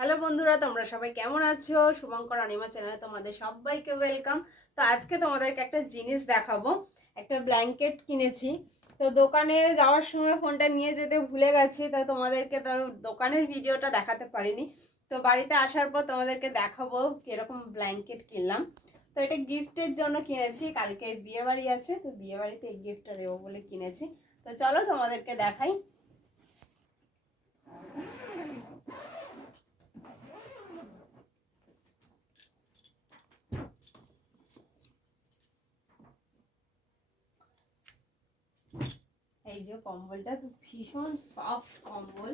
Hello বন্ধুরা, তোমরা সবাই কেমন আছো? শুভঙ্কর অনিমা চ্যানেলে তোমাদের সবাইকে ওয়েলকাম তো আজকে তোমাদেরকে একটা জিনিস দেখাবো, একটা ব্ল্যাঙ্কেট কিনেছি। তো দোকানে যাওয়ার সময় ফোনটা নিয়ে যেতে ভুলে গেছি, তো তোমাদেরকে তো দোকানের ভিডিওটা দেখাতে পারিনি। তো বাড়িতে আসার পর তোমাদেরকে দেখাবো কীরকম ব্ল্যাঙ্কেট কিনলাম। তো এটা গিফটের জন্য কিনেছি, কালকে বিয়ে বাড়ি আছে, তো বিয়ে বাড়িতে এই গিফটটা দেবো বলে কিনেছি। তো চলো তোমাদেরকে দেখাই। এই যে কম্বলটা তো ভীষণ সফট কম্বল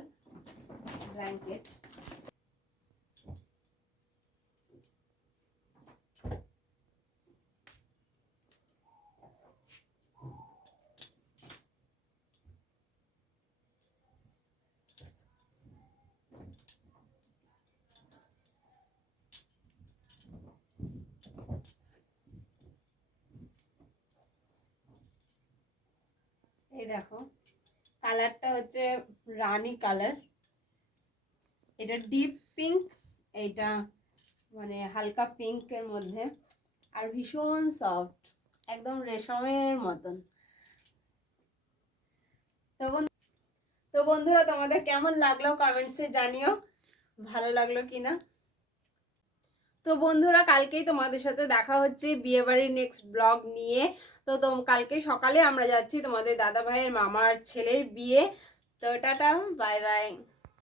ব্ল্যাঙ্কেট এই দেখো, কালারটা হচ্ছে রানি কালার। এটা ডিপ পিঙ্ক, এইটা মানে হালকা পিঙ্কের মধ্যে, আর ভীষণ সফট, একদম রেশমের মতন। তো তো বন্ধুরা, তোমাদের কেমন লাগল? কমেন্টসে জানিও, ভালো লাগল কি না তো বন্ধুরা, কালকেই তোমাদের সাথে দেখা হচ্ছে বিয়েবাড়ির নেক্সট ব্লগ নিয়ে। তো কালকে সকালে আমরা যাচ্ছি তোমাদের দাদা ভাইয়ের মামার ছেলের বিয়ে। তো টাটা বাই বাই